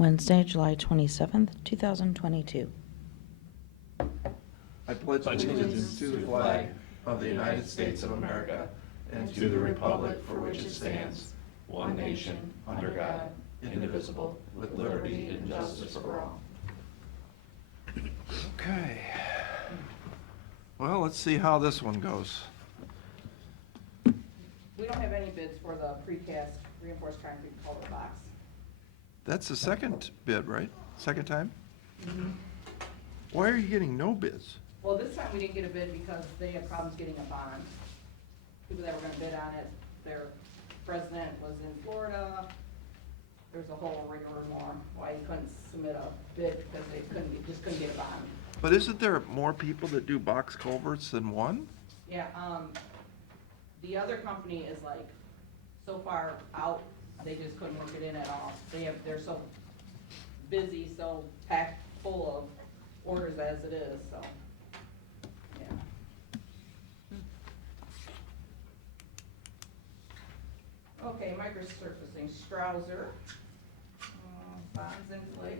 Wednesday, July 27th, 2022. I pledge allegiance to the flag of the United States of America and to the republic for which it stands, one nation, under God, indivisible, with liberty and justice for all. Okay. Well, let's see how this one goes. We don't have any bids for the precast reinforced concrete culvert box. That's the second bid, right? Second time? Why are you getting no bids? Well, this time we didn't get a bid because they had problems getting a bond. People that were gonna bid on it, their president was in Florida. There's a whole rigmarole why he couldn't submit a bid because they just couldn't get a bond. But isn't there more people that do box culverts than one? Yeah, the other company is like so far out, they just couldn't work it in at all. They're so busy, so packed full of orders as it is, so, yeah. Okay, microsurfacing, Strouser, bonds in place.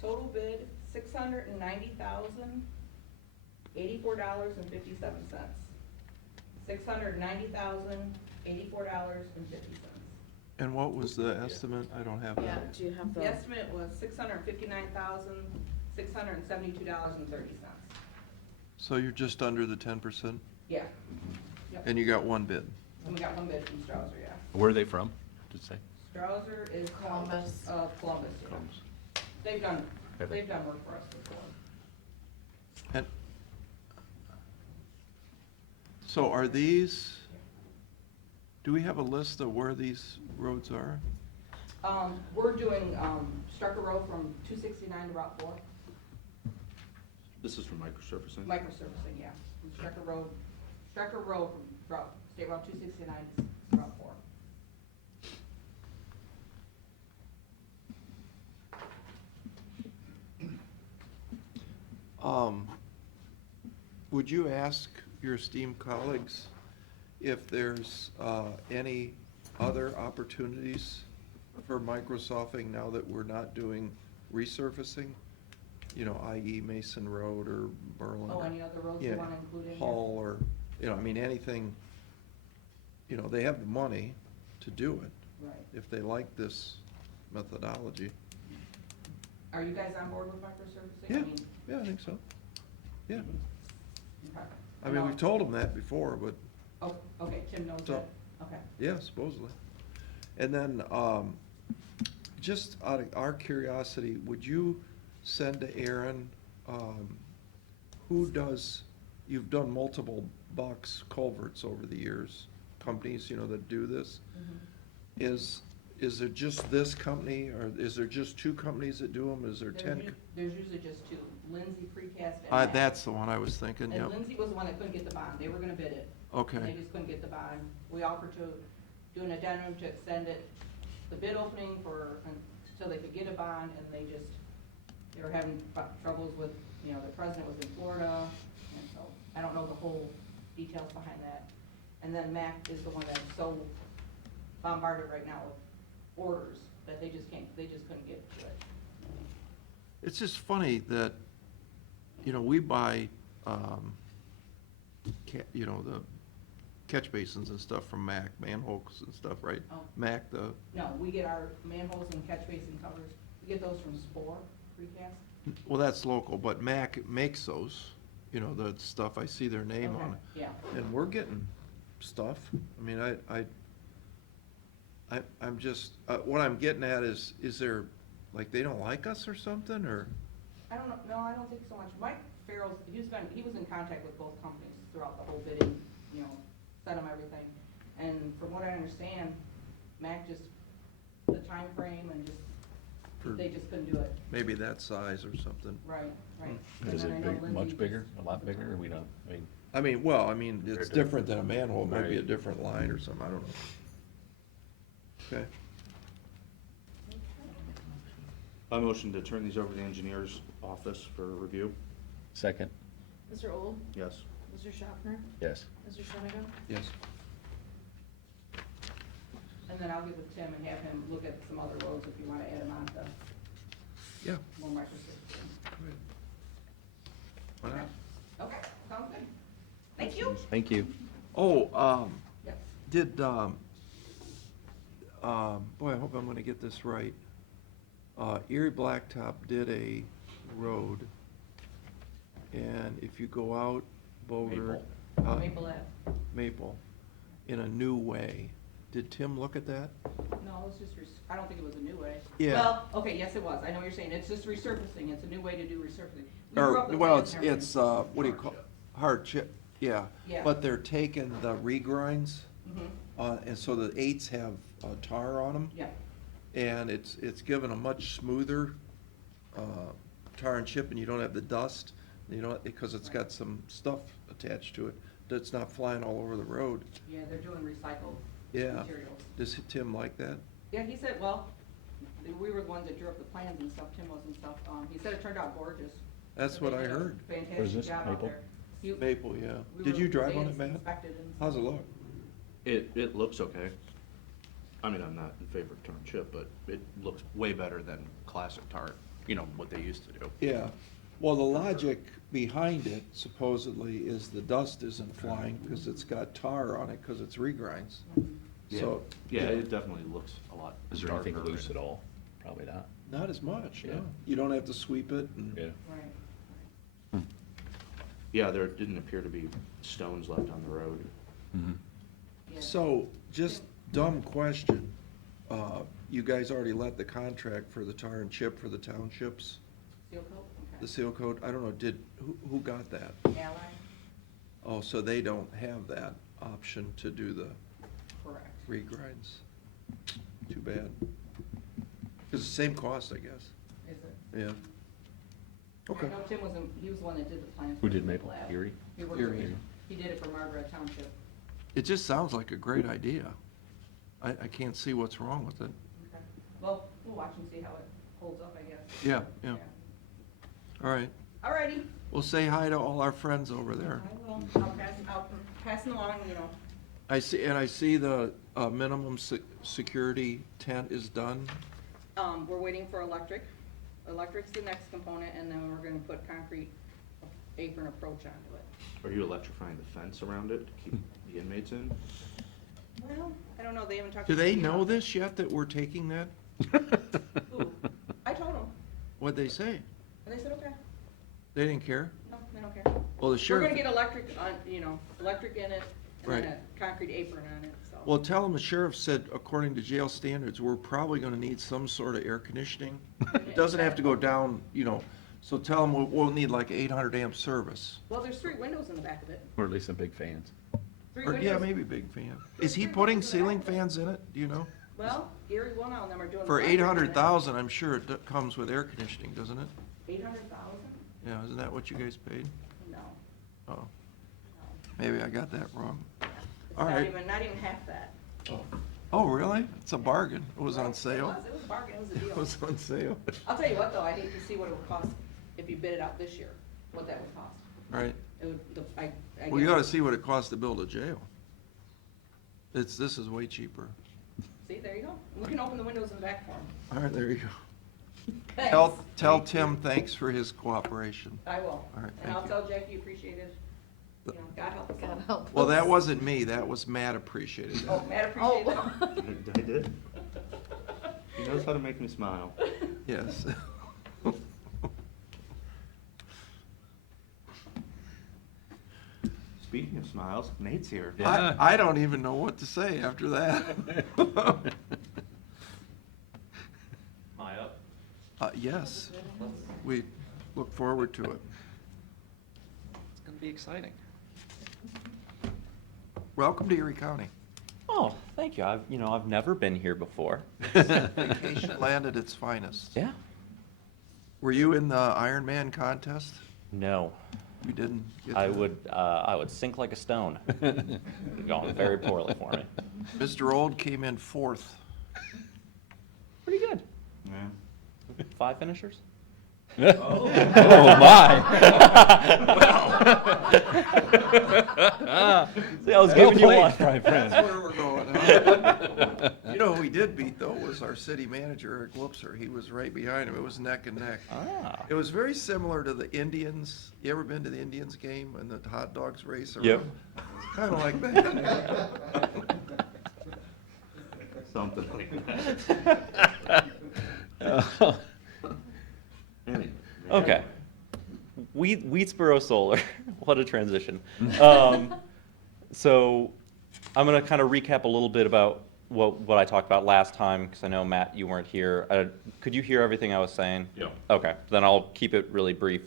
Total bid, $690,084.57. $690,084.50. And what was the estimate? I don't have Yeah, that. do you have The the, estimate was $659,672.30. So you're just under the 10%? Yeah. Yep. And you got one bid? And we got one bid from Strouser, yeah. Where are they from, did it say? Strouser is Columbus. Columbus, yeah. Columbus. They've done Okay. work for us before. And so are these, do we have a list of where these roads are? We're doing, Strucker Road from 269 to Route 4, This is from microsurfacing? microsurfacing, yeah. From Strucker Road from State Route 269 to Route 4. Would you ask your esteemed colleagues if there's any other opportunities for microsoffing now that we're not doing resurfacing? You know, i.e. Mason Road or Berlin? Oh, any other roads you wanna include in here? Hull or, you know, I mean, anything, you know, they have the money to do it Right. if they like this methodology. Are you guys on board with microsurfacing? Yeah, yeah, I think so. Yeah. Okay. I mean, we've told them that before, but Oh, okay, Tim knows So- that, okay. yeah, supposedly. And then, just out of our curiosity, would you send to Aaron, who does, you've done multiple box culverts over the years, companies, you know, that do this. Is there just this company, or is there just two companies that do them? Is there 10? There's usually just two, Lindsay Precast and Mac. That's the one I was thinking, And yep. Lindsay was the one that couldn't get the bond, they were gonna bid it. They Okay, just couldn't get the bond. We offered to do an addendum to extend it, the bid opening until they could get a bond, and they were having troubles with, you know, the president was in Florida, and so, I don't know the whole details behind that. And then Mac is the one that's so bombarded right now with orders that they just couldn't get to it. it's just funny that, you know, we buy, you know, the catch basins and stuff from Mac, manholes and stuff, right? Oh. Mac, the, No, we get our manholes and catch basin covers, we get those from Spore Precast. well, that's local, but Mac makes those, you know, the stuff, I see their name Okay, on it. yeah. And we're getting stuff. I mean, I'm just, what I'm getting at is there, like, they don't like us or something, or? I don't know, no, I don't think so much. Mike Farrell's, he was in contact with both companies throughout the whole bidding, you know, sent them everything. And from what I understand, Mac just, the time frame and they just couldn't do it. Maybe that size or something. Right, right. Hmm. And Is then it I know big, Lindsay much just- bigger, a lot bigger, or we don't, I mean, it's They're different than a manhole, it might be a Right. different line or something, I don't know. Okay, I motion to turn these over to the engineer's office for review. second, Mr. Old? Yes. Mr. Schaffner? Yes. Mr. Shenidan? Yes. And then I'll get with Tim and have him look at some other roads if you wanna add them on to Yeah. more microsystem. Why not? Okay, sounds good. Thank you. Thank you. Oh, Yep. did, boy, I hope I'm gonna get this right. Erie Blacktop did a road, and if you go out Bogert. Maple Ave. Maple, in a new way. Did Tim look at that? No, it's just, I don't think it was a new way. Yeah. Well, okay, yes, it was. I know what you're saying. It's just resurfacing. It's a new way to do resurfacing. We drew Or, up the well, plans and it's, everything. what do you call, hardship, yeah. Yeah. But they're taking the regrinds, Mhm. and so the eights have tar on them. Yeah, And it's given a much smoother, tar and chip, and you don't have the dust, you know, because it's got some stuff attached to it that's not flying all over the road. yeah, they're doing recycled Yeah. materials. Does Tim like that? Yeah, he said, well, we were the ones that drew up the plans and stuff, Tim was and stuff. He said it turned out gorgeous. That's They what I did a heard. Where's Fantastic this, job out Maple? there. You- Maple, yeah. we Did were- you drive they on it, Matt? inspected and How's it stuff. look? It looks okay. I mean, I'm not in favor of tar and chip, but it looks way better than classic tar, you know, what they used to do. Yeah, well, the logic behind it supposedly is the dust isn't flying because it's got tar on it because it's regrinds. So. Yeah, it definitely looks a lot Is there anything darker loose and- at all? Probably not. Not as much, no. Yeah. You don't have to sweep it and. Yeah. Right. Yeah, there didn't appear to be stones left on the road. Mhm. Yeah. So, just dumb question. You guys already let the contract for the tar and chip for the townships, Seal coat? the Okay. seal coat? I don't know, who got that? Ally? Oh, so they don't have that option to do the Correct. regrinds. Too bad. It's the same cost, I guess. Is it? Yeah. I Okay. know Tim was, he was the one that did the plans. Who for did the Maple? lab. Erie? He worked Erie. with- He did it for Margaret Township. It just sounds like a great idea. I can't see what's wrong with it. Okay. Well, we'll watch and see how it holds up, I guess. Yeah, yeah. All right. Alrighty. Well, say hi to all our friends over there. I will. I'll pass it along, you know. I see the minimum security tent is done. We're waiting for electric. Electric's the next component, and then we're gonna put concrete apron approach onto it. Are you electrifying the fence around it to keep the inmates in? Well, I don't know, they haven't talked. Do to they me know about- this yet, that we're taking that? Who? I told them, What'd they say? and they said, okay, They didn't care? no, they don't care. Well, the We're sheriff. gonna get electric on, electric in it, and then Right. a concrete apron on it, so. Well, tell them the sheriff said, according to jail standards, we're probably gonna need some sort of air conditioning. It doesn't have to go down, so tell them we'll need like 800 amp service. Well, there's 3 windows in the back of it. Or at least some big fans. 3 Or, windows. yeah, maybe big fan. Is he putting ceiling fans in it? Do you know? Well, Gary Wilnow and them are doing. For the electric in it. 800,000, I'm sure it comes with air conditioning, doesn't it? 800,000? Yeah, isn't that what you guys paid? No, Oh, no. maybe I got that wrong. It's All not right. even, not even half that. Oh, really? It's a bargain. It was on Right, sale? It was a bargain, it was a It deal. was on sale. I'll tell you what, though, I hate to see what it would cost if you bid it out this year, what that would cost. Right. It would, I Well, you guess- ought to see what it costs to build a jail. This is way cheaper. See, there you go. We can open the windows in the back for him. All right, there you go. Thanks. Tell Tim thanks for his cooperation. I will. All right, And thank I'll you. tell Jackie appreciated, God help us all. God help. Well, that wasn't me, that was Matt appreciated Oh, that. Matt appreciated I did. He knows how to make me smile. Yes. Speaking of smiles, Nate's here. Yeah. I don't even know what to say after that. Am I up? Yes, we look forward to it. It's gonna be exciting. Welcome to Erie County. Oh, thank you. I've never been here before. Vacation land at its finest. Yeah. Were you in the Ironman contest? No, You didn't get I to- would sink like a stone. Going very poorly for me. Mr. Old came in 4th. Pretty good. Yeah. 5 finishers? Oh, my. See, I was giving you one. That's where we're going, huh? You know who we did beat, though, was our city manager, Eric Whoopser. He was right behind him. It was neck and neck. Ah. It was very similar to the Indians. You ever been to the Indians game and the hot dogs race around? Yep. It's kind of like that. Something like that. Anyway. Okay. Wheatsboro Solar, what a transition. So I'm going to kind of recap a little bit about what I talked about last time, because I know, Matt, you weren't here. Could you hear everything I was saying? Yeah. Okay, then I'll keep it really brief.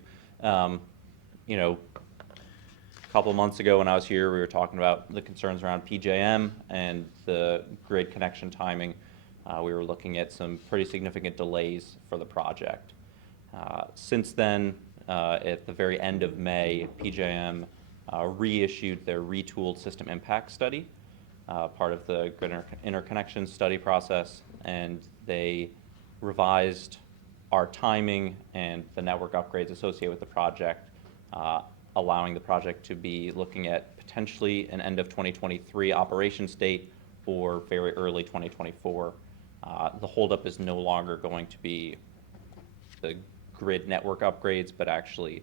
You know, a couple of months ago when I was here, we were talking about the concerns around PJM and the grid connection timing. We were looking at some pretty significant delays for the project. Since then, at the very end of May, PJM reissued their retooled system impact study, part of the grid interconnection study process, and they revised our timing and the network upgrades associated with the project, allowing the project to be looking at potentially an end of 2023 operation date or very early 2024. The holdup is no longer going to be the grid network upgrades, but actually,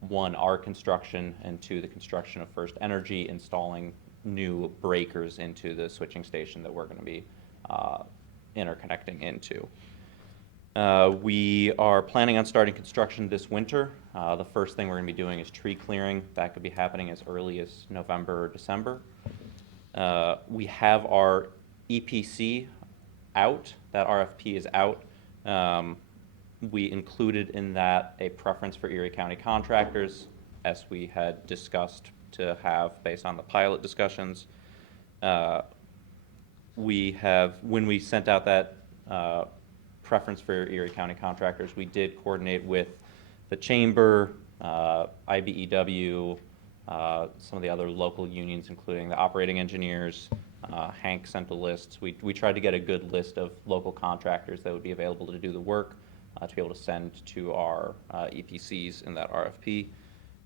one, our construction, and two, the construction of First Energy installing new breakers into the switching station that we're going to be interconnecting into. We are planning on starting construction this winter. The first thing we're going to be doing is tree clearing. That could be happening as early as November or December. We have our EPC out. That RFP is out. We included in that a preference for Erie County contractors, as we had discussed to have based on the pilot discussions. When we sent out that preference for Erie County contractors, we did coordinate with the chamber, IBEW, some of the other local unions, including the operating engineers. Hank sent a list. We tried to get a good list of local contractors that would be available to do the work, to be able to send to our EPCs in that RFP.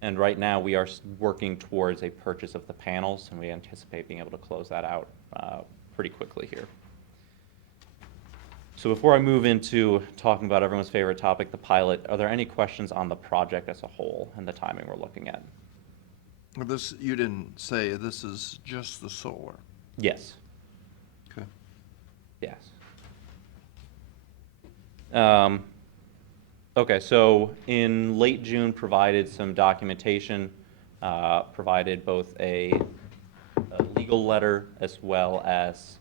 And right now, we are working towards a purchase of the panels, and we anticipate being able to close that out pretty quickly here. So before I move into talking about everyone's favorite topic, the pilot, are there any questions on the project as a whole and the timing we're looking at? Well, this, you didn't say this is just the solar. Yes. Okay. Yes. Okay, so in late June, provided some documentation, provided both a legal letter as well as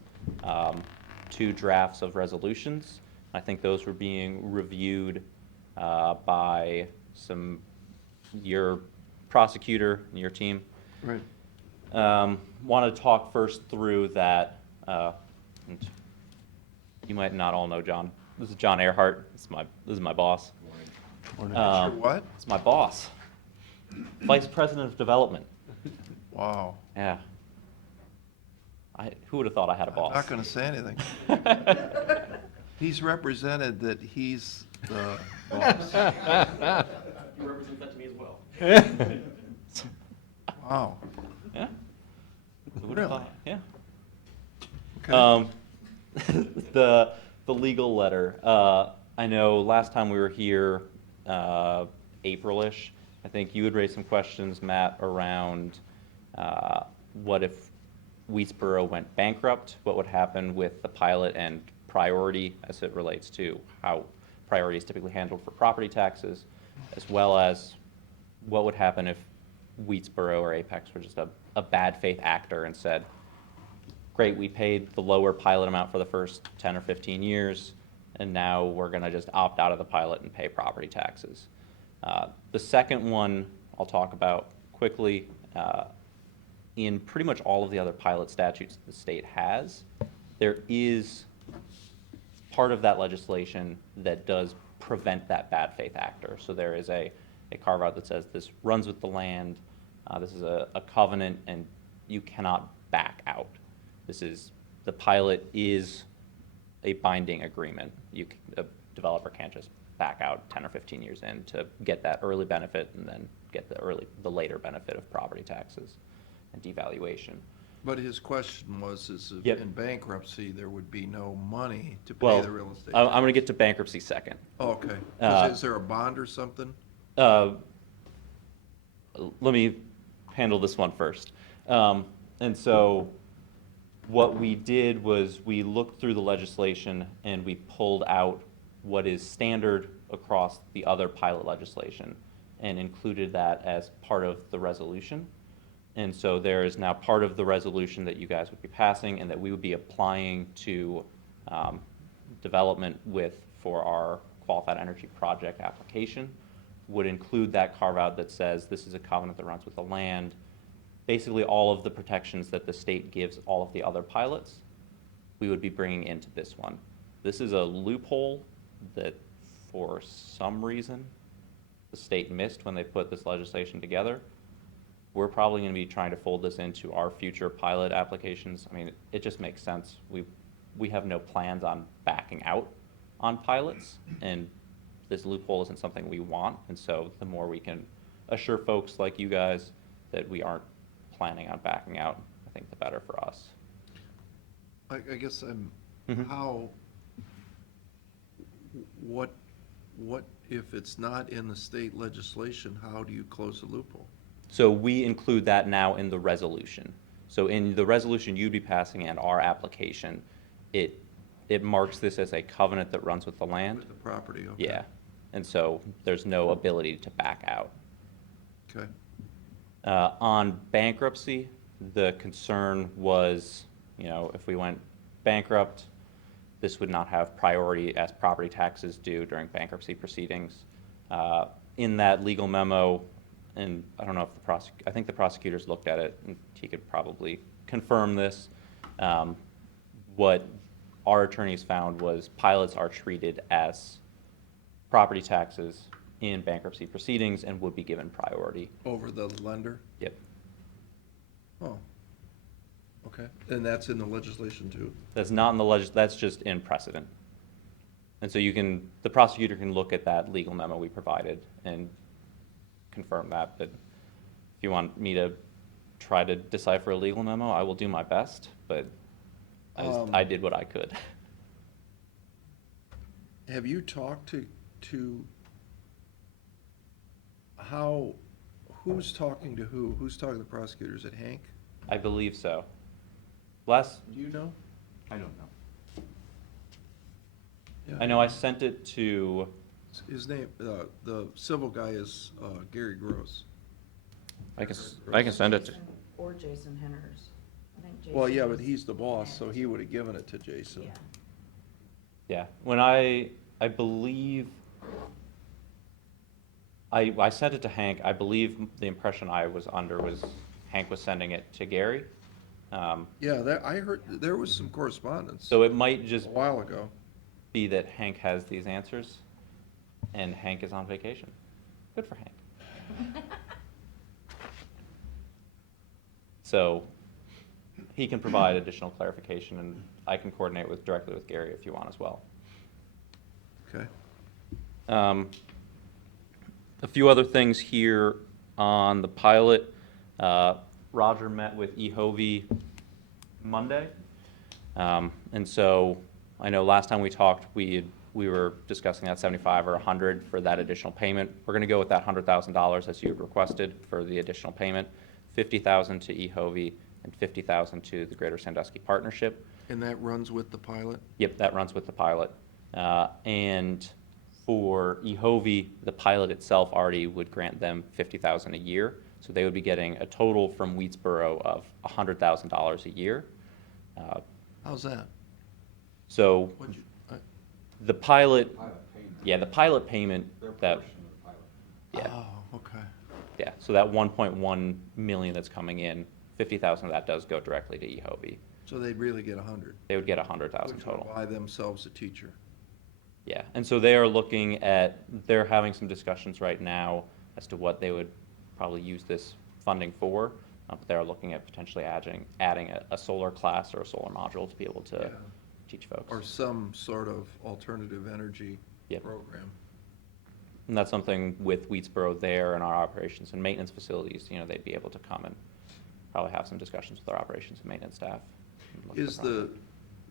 2 drafts of resolutions. I think those were being reviewed by your prosecutor and your team. Right. Want to talk first through that. And you might not all know John. This is John Earhart. This is my boss. Sure what? It's my boss. Vice President of Development. Wow. Yeah. Who would have thought I had a boss? I'm not going to say anything. He's represented that he's the boss. You represent that to me as well. Wow. Yeah. Who would have Really? thought? Yeah. Okay. The legal letter. I know last time we were here, April-ish, I think you had raised some questions, Matt, around what if Wheatsboro went bankrupt? What would happen with the pilot and priority as it relates to how priority is typically handled for property taxes, as well as what would happen if Wheatsboro or Apex were just a bad faith actor and said, great, we paid the lower pilot amount for the first 10 or 15 years, and now we're going to just opt out of the pilot and pay property taxes. The second one I'll talk about quickly. In pretty much all of the other pilot statutes the state has, there is part of that legislation that does prevent that bad faith actor. So there is a carve out that says this runs with the land, this is a covenant, and you cannot back out. The pilot is a binding agreement. A developer can't just back out 10 or 15 years in to get that early benefit and then get the later benefit of property taxes and devaluation. But his question was, is if Yep. in bankruptcy, there would be no money to pay Well, the real estate. I'm going to get to bankruptcy second. Oh, okay. Is there a bond or something? Uh, Let me handle this one first. And so what we did was we looked through the legislation and we pulled out what is standard across the other pilot legislation and included that as part of the resolution. And so there is now part of the resolution that you guys would be passing and that we would be applying to development with for our qualified energy project application would include that carve out that says this is a covenant that runs with the land. Basically all of the protections that the state gives all of the other pilots, we would be bringing into this one. This is a loophole that for some reason the state missed when they put this legislation together. We're probably going to be trying to fold this into our future pilot applications. I mean, it just makes sense. We have no plans on backing out on pilots, and this loophole isn't something we want. And so the more we can assure folks like you guys that we aren't planning on backing out, I think the better for us. I guess Mhm. what if it's not in the state legislation, how do you close the loophole? So we include that now in the resolution. So in the resolution you'd be passing and our application, it marks this as a covenant that runs with the land. With the property, okay. Yeah, and so there's no ability to back out. Okay. On bankruptcy, the concern was, if we went bankrupt, this would not have priority as property taxes due during bankruptcy proceedings. In that legal memo, and I don't know if I think the prosecutors looked at it, and he could probably confirm this. What our attorneys found was pilots are treated as property taxes in bankruptcy proceedings and would be given priority. Over the lender? Yep. Oh, okay. And that's in the legislation too? That's not in the that's just in precedent. And so the prosecutor can look at that legal memo we provided and confirm that. But if you want me to try to decipher a legal memo, I will do my best, but I did what I could. Have you talked to who's talking to who? Who's talking to the prosecutors? Is it Hank? I believe so. Do you know? I don't know. Yeah. I know I sent it to, His name, the civil guy is Gary Gross. I can send it to, Or Jason Henners. I think Jason. Well, yeah, but is- he's the boss, so he would have given it to Jason. Yeah. yeah. When I believe, I sent it to Hank. I believe the impression I was under was Hank was sending it to Gary. Yeah, I heard, there was some correspondence So it might a just while ago. be that Hank has these answers and Hank is on vacation. Good for Hank. So he can provide additional clarification and I can coordinate directly with Gary if you want as well. Okay. A few other things here on the pilot. Roger met with EHOVI Monday. And so I know last time we talked, we were discussing that 75 or 100 for that additional payment. We're going to go with that $100,000 as you had requested for the additional payment, $50,000 to EHOVI and $50,000 to the Greater Sandusky Partnership. And that runs with the pilot? Yep, that runs with the pilot. And for EHOVI, the pilot itself already would grant them $50,000 a year. So they would be getting a total from Wheatsboro of $100,000 a year. How's that? So What'd you, the pilot, yeah, the pilot payment, that, yeah, Oh, okay. yeah. So that 1.1 million that's coming in, 50,000 of that does go directly to EHOVI. So they'd really get 100? They would get 100,000 Which would total. buy themselves a teacher? Yeah, and so they are looking at, they're having some discussions right now as to what they would probably use this funding for. But they're looking at potentially adding a solar class or a solar module to be able to Yeah. teach folks. Or some sort of alternative energy Yep. program? And that's something with Wheatsboro there and our operations and maintenance facilities, they'd be able to come and probably have some discussions with our operations and maintenance staff. and look at Is project.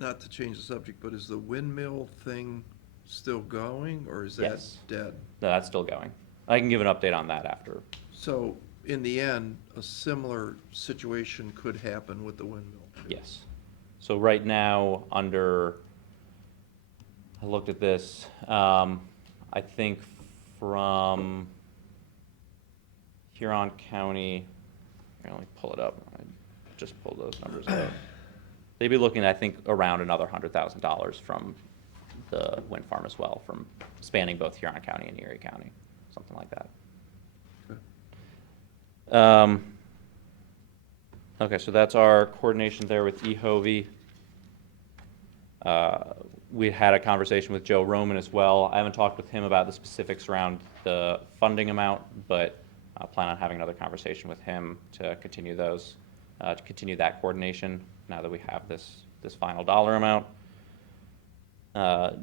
not to change the subject, but is the windmill thing still going, or is that Yes. dead? No, that's still going. I can give an update on that after. So, in the end, a similar situation could happen with the windmill. Yes. So right now, I looked at this, I think from Huron County, here, let me pull it up. I just pulled those numbers out. They'd be looking, I think, around another $100,000 from the wind farm as well, from spanning both Huron County and Erie County, something like that. Okay. Okay, so that's our coordination there with EHOVI. We had a conversation with Joe Roman as well. I haven't talked with him about the specifics around the funding amount, but I plan on having another conversation with him to continue that coordination now that we have this final dollar amount.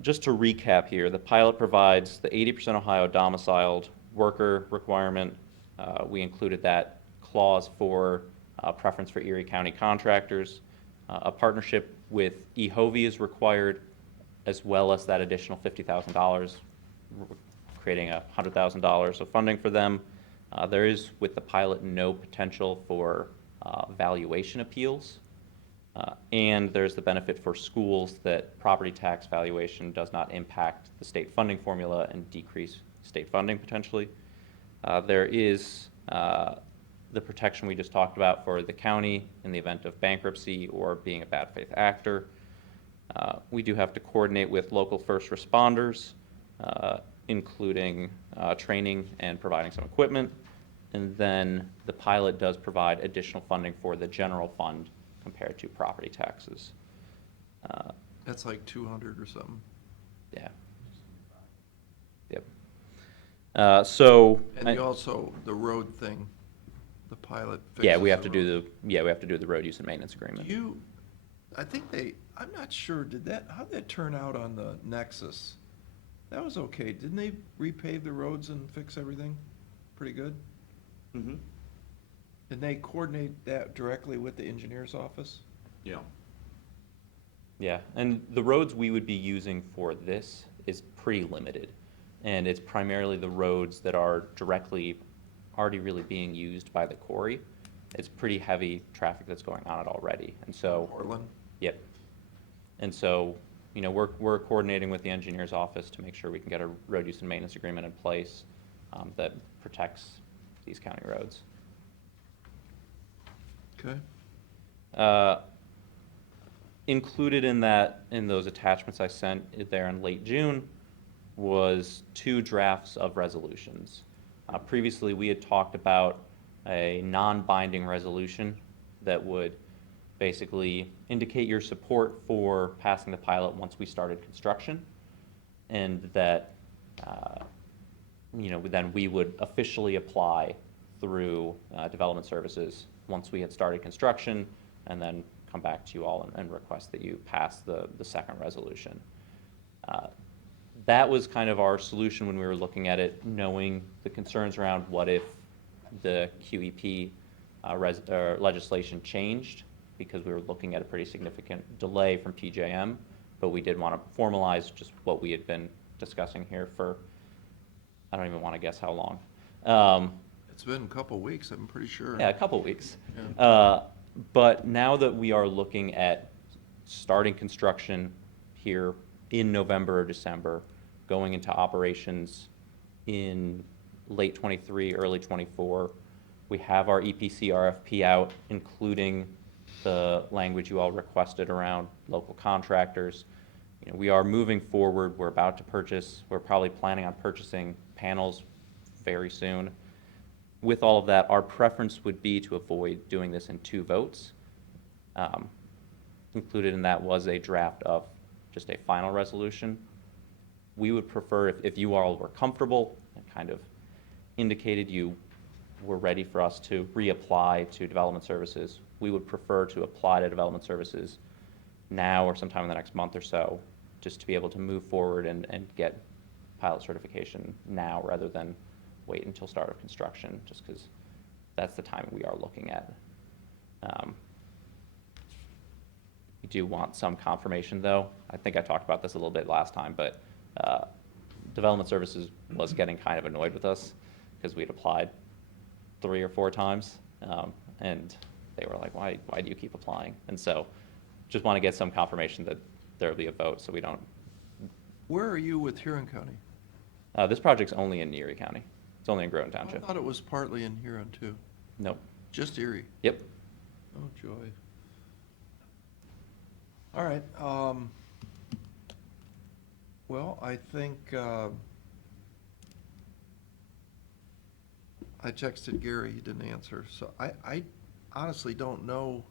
Just to recap here, the pilot provides the 80% Ohio domiciled worker requirement. We included that clause for preference for Erie County contractors. A partnership with EHOVI is required, as well as that additional $50,000, creating $100,000 of funding for them. There is, with the pilot, no potential for valuation appeals. And there's the benefit for schools that property tax valuation does not impact the state funding formula and decrease state funding potentially. There is the protection we just talked about for the county in the event of bankruptcy or being a bad faith actor. We do have to coordinate with local first responders, including training and providing some equipment. And then the pilot does provide additional funding for the general fund compared to property taxes. That's like 200 or something. Yeah. Yep. So. And you also, the road thing, the pilot fixes Yeah, we have to the do road. we have to do the road use and maintenance agreement. I think I'm not sure, how'd that turn out on the Nexus? That was okay. Didn't they repave the roads and fix everything? Pretty good? Mm-hmm. Did they coordinate that directly with the engineer's office? Yeah. Yeah, and the roads we would be using for this is pretty limited. And it's primarily the roads that are directly already really being used by the quarry. It's pretty heavy traffic that's going on it already. And so, Portland? yep. And so, we're coordinating with the engineer's office to make sure we can get a road use and maintenance agreement in place that protects these county roads. Okay. Included in those attachments I sent there in late June was 2 drafts of resolutions. Previously, we had talked about a non-binding resolution that would basically indicate your support for passing the pilot once we started construction, and that then we would officially apply through development services once we had started construction, and then come back to you all and request that you pass the second resolution. That was kind of our solution when we were looking at it, knowing the concerns around what if the QEP legislation changed, because we were looking at a pretty significant delay from PJM, but we did want to formalize just what we had been discussing here for, I don't even want to guess how long. It's been a couple weeks, I'm pretty sure. Yeah, a couple weeks. Yeah. But now that we are looking at starting construction here in November or December, going into operations in late '23, early '24, we have our EPC RFP out, including the language you all requested around local contractors. We are moving forward. We're probably planning on purchasing panels very soon. With all of that, our preference would be to avoid doing this in 2 votes. Included in that was a draft of just a final resolution. We would prefer, if you all were comfortable and kind of indicated you were ready for us to reapply to development services, we would prefer to apply to development services now or sometime in the next month or so, just to be able to move forward and get pilot certification now rather than wait until start of construction, just because that's the time we are looking at. We do want some confirmation, though. I think I talked about this a little bit last time, but Development Services was getting kind of annoyed with us because we'd applied 3 or 4 times, and they were like, why do you keep applying? And so just want to get some confirmation that there'll be a vote so we don't. Where are you with Huron County? This project's only in Erie County. It's only in Groton I Township. thought it was partly in Huron too. Nope. Just Erie. Yep. Oh, joy. All right, well, I think, I texted Gary, he didn't answer, so I honestly don't know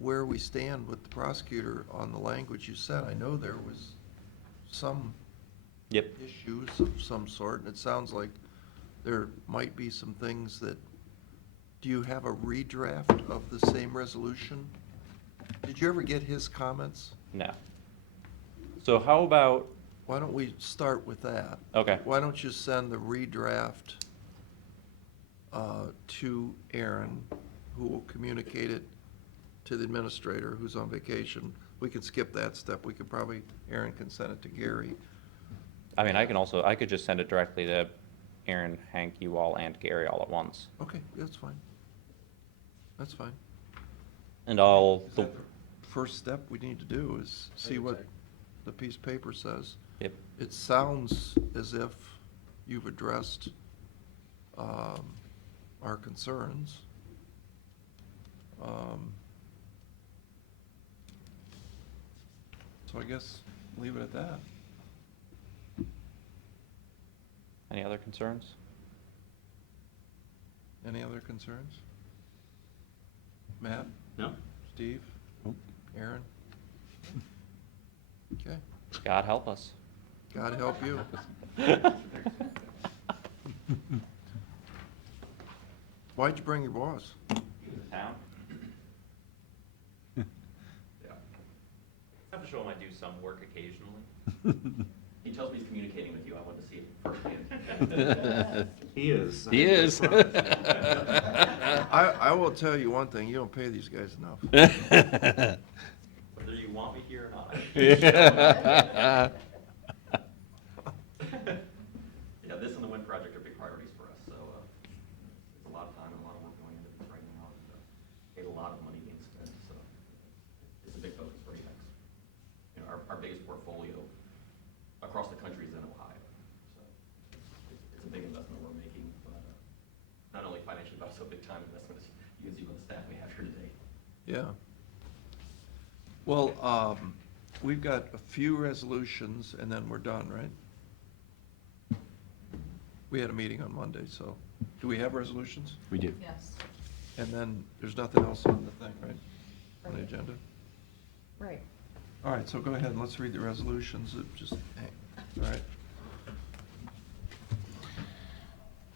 where we stand with the prosecutor on the language you said. I know there was some Yep. issues of some sort, and it sounds like there might be some things that, do you have a redraft of the same resolution? Did you ever get his comments? No. So how about, Why don't we start with that? okay, Why don't you send the redraft to Aaron, who will communicate it to the administrator who's on vacation? We can skip that step. We could probably, Aaron can send it to Gary. I mean, I could just send it directly to Aaron, Hank, you all, and Gary all at once. Okay, that's fine. That's fine. And I'll, Is that the first step we need to do is see what the piece of paper says. yep, It sounds as if you've addressed our concerns. So I guess leave it at that. any other concerns? Any other concerns? Matt? No? Steve? Aaron? Okay, God help us. God help you. Why'd you bring your boss? Town? Yeah. I have to show him I do some work occasionally. He tells me he's communicating with you. I want to see it firsthand. He is. He is. I will tell you one thing, you don't pay these guys enough. Whether you want me here or not. Yeah, this and the wind project are big priorities for us, so it's a lot of time and a lot of work going into this right now. And, a lot of money being spent, so it's a big focus for AX. You know, our biggest portfolio across the country is in Ohio, so it's a big investment we're making, but not only financially, but also a big time investment, as you can see with the staff we have here today. Yeah. Well, we've got a few resolutions and then we're done, right? We had a meeting on Monday, so, do we have resolutions? We do. Yes, And then there's nothing else on the thing, right? On the agenda? right. All right, so go ahead and let's read the resolutions. Just hang, all right.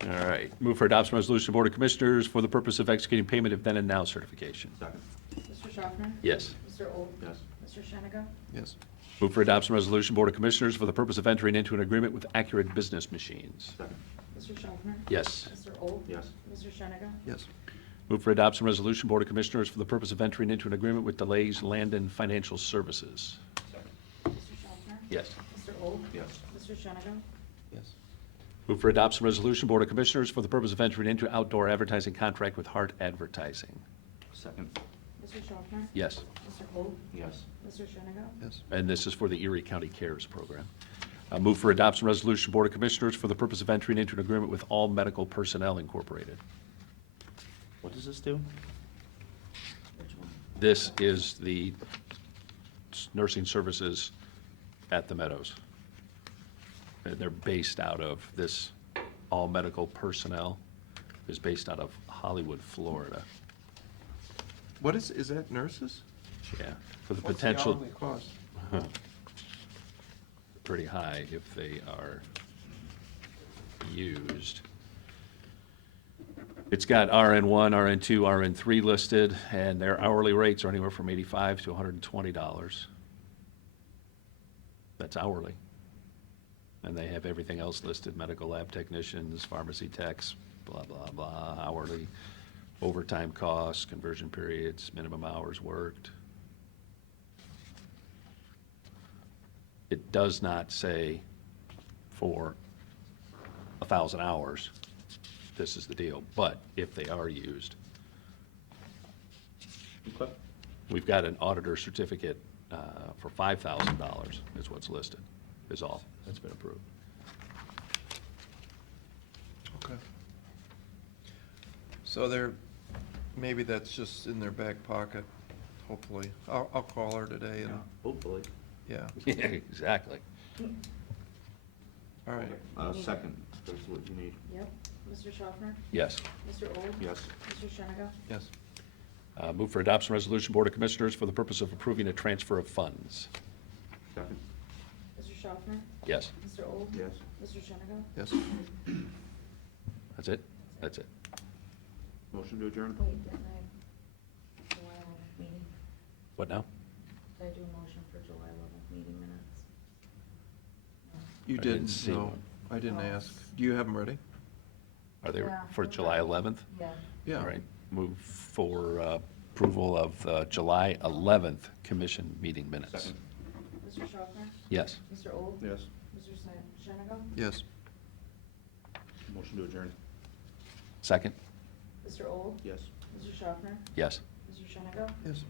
All right. Move for adoption resolution of Board of Commissioners for the purpose of executing payment of then and now certification. Second. Mr. Schaffner? Yes. Mr. Old? Yes. Mr. Sheniga? Yes. Move for adoption resolution Board of Commissioners for the purpose of entering into an agreement with Accurate Business Machines. Second. Mr. Schaffner? Yes. Mr. Old? Yes. Mr. Sheniga? Yes. Move for adoption resolution Board of Commissioners for the purpose of entering into an agreement with Delays Landon Financial Services. Mr. Schaffner? Yes. Mr. Old? Yes. Mr. Sheniga? Yes. Move for adoption resolution Board of Commissioners for the purpose of entering into outdoor advertising contract with Hart Advertising. Second. Mr. Schaffner? Yes. Mr. Old? Yes. Mr. Sheniga? Yes. And this is for the Erie County CARES Program. Move for adoption resolution Board of Commissioners for the purpose of entering into an agreement with All Medical Personnel Incorporated. What does this do? Which one? This is the nursing services at the Meadows. They're based out of, this All Medical Personnel is based out of Hollywood, Florida. What is that nurses? Yeah, for the What's potential, hourly cost? pretty high if they are used. It's got RN1, RN2, RN3 listed, and their hourly rates are anywhere from $85 to $120. That's hourly. and they have everything else listed, medical lab technicians, pharmacy techs, blah, blah, blah, hourly, overtime costs, conversion periods, minimum hours worked. It does not say for 1,000 hours, this is the deal, but if they are used, Okay. we've got an auditor certificate for $5,000 is what's listed, is all. That's been approved. Okay. So they're, maybe that's just in their back pocket, hopefully. I'll call her today and, Hopefully. yeah, Yeah, exactly. all right. Second, that's what you need. Yep. Mr. Schaffner? Yes. Mr. Old? Yes. Mr. Shennick? Yes. Move for adoption resolution, Board of Commissioners, for the purpose of approving a transfer of funds. Second. Mr. Schaffner? Yes. Mr. Old? Yes. Mr. Shennick? Yes. That's it? That's it. Motion to adjourn? Wait, didn't I? July 11th meeting? What now? Did I do a motion for July 11th meeting minutes? No. You I didn't didn't, see no, one. I didn't Oh. ask. Do you have them ready? Are they Yeah. for July 11th? Yeah. Yeah. All right. Move for approval of July 11th commission meeting minutes. Second. Mr. Schaffner? Yes. Mr. Old? Yes. Mr. Shennick? Yes. Motion to adjourn? Second? Mr. Old? Yes. Mr. Schaffner? Yes. Mr. Shennick? Yes.